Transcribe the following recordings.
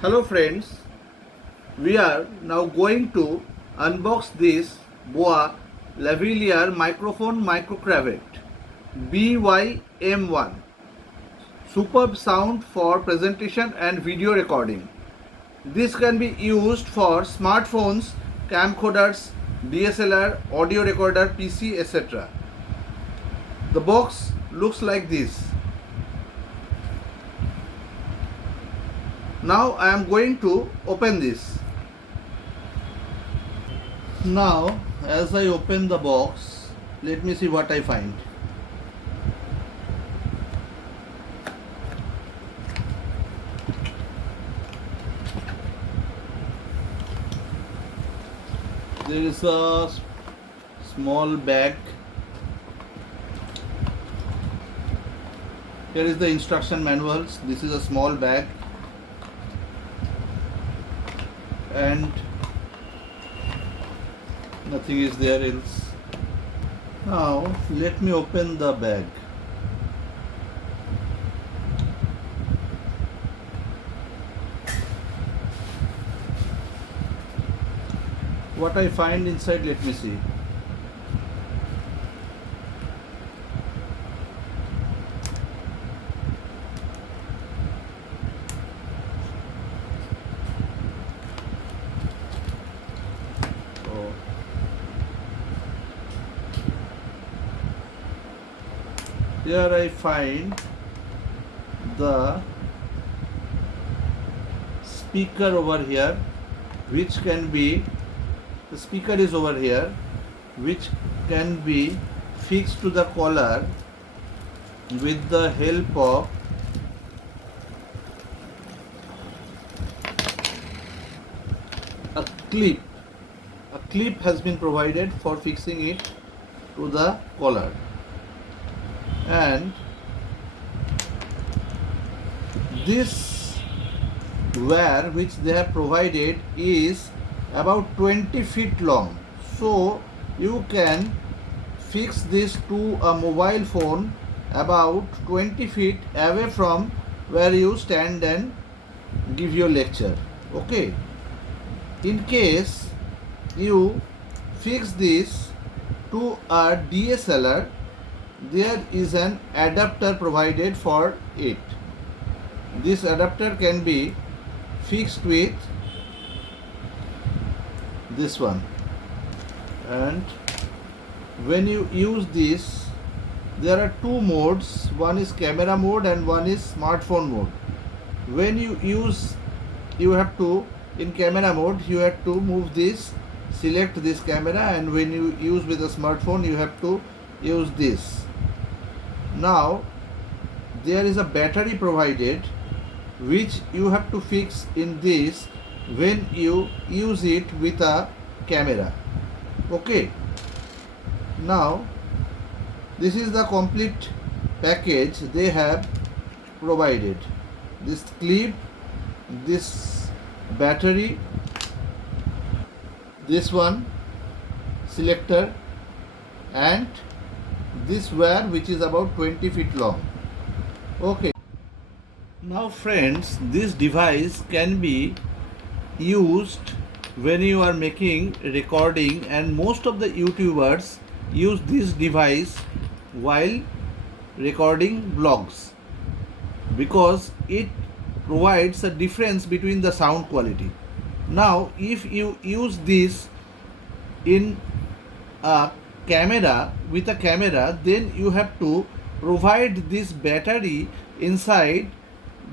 Hello friends, we are now going to unbox this Boya lavalier microphone micro cravat BY-M1. Superb sound for presentation and video recording. This can be used for smartphones, camcorders, DSLR, audio recorder, PC, etc. The box looks like this. Now I am going to open this. Now as I open the box, let me see what I find. There is a small bag. Here is the instruction manuals. This is a small bag and nothing is there else. Now let me open the bag. What I find inside, let me see. Here I find the speaker over here, which can be, the speaker is over here, which can be fixed to the collar with the help of a clip. A clip has been provided for fixing it to the collar. And this wire which they have provided is about 20 feet long, so you can fix this to a mobile phone about 20 feet away from where you stand and give your lecture. Okay, in case you fix this to a DSLR, there is an adapter provided for it. This adapter can be fixed with this one, and when you use this, there are two modes. One is camera mode and one is smartphone mode. When you use, you have to, in camera mode, you have to move this, select this camera, and when you use with a smartphone, you have to use this. Now there is a battery provided which you have to fix in this when you use it with a camera. Okay, now this is the complete package they have provided. This clip, this battery, this one selector, and this wire which is about 20 feet long. Okay, now friends, this device can be used when you are making recording, and most of the YouTubers use this device while recording vlogs because it provides a difference between the sound quality. Now if you use this in a camera, with a camera, then you have to provide this battery inside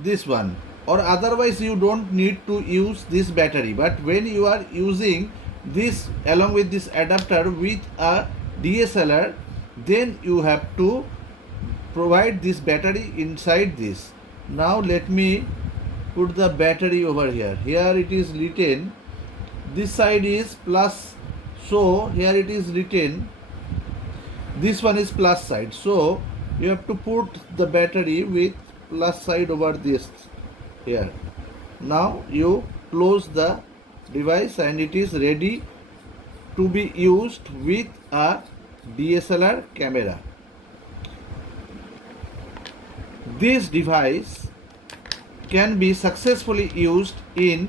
this one, or otherwise you don't need to use this battery. But when you are using this along with this adapter with a DSLR, then you have to provide this battery inside this. Now let me put the battery over here. Here it is written, this side is plus, so here it is written, this one is plus side, so you have to put the battery with plus side over this here. Now you close the device and it is ready to be used with a DSLR camera. This device can be successfully used in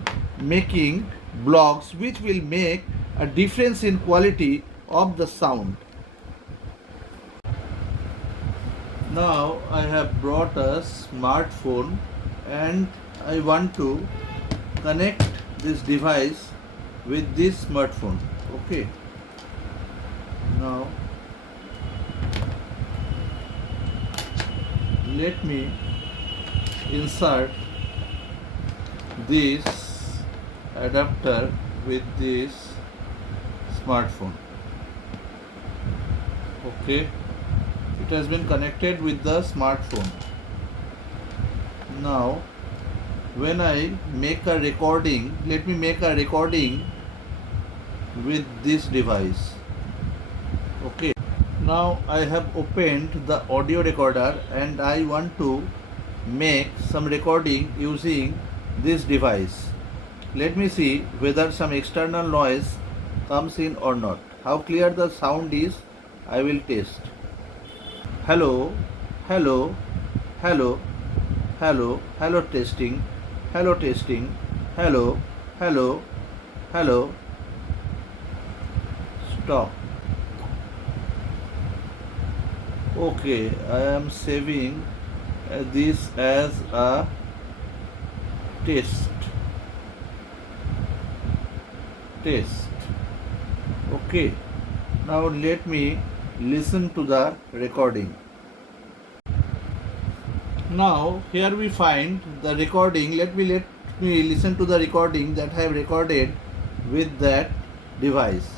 making blogs which will make a difference in quality of the sound. Now I have brought a smartphone and I want to connect this device with this smartphone. Okay. Now let me insert this adapter with this smartphone. Okay, it has been connected with the smartphone. Now when I make a recording, let me make a recording with this device. Okay, now I have opened the audio recorder and I want to make some recording using this device. Let me see whether some external noise comes in or not. How clear the sound is, I will test. Hello, hello, hello, hello, hello testing, hello testing, hello, hello, hello. Stop. Okay, I am saving this as a test. Okay, now let me listen to the recording. Now here we find the recording. Let me listen to the recording that I have recorded with that device.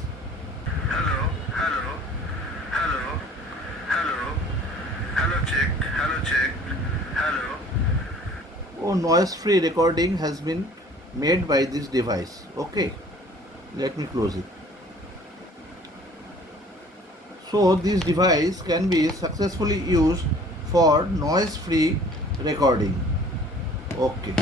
Hello, hello, hello, hello, hello check, hello. Oh, noise-free recording has been made by this device. Okay, let me close it. So this device can be successfully used for noise-free recording. Okay.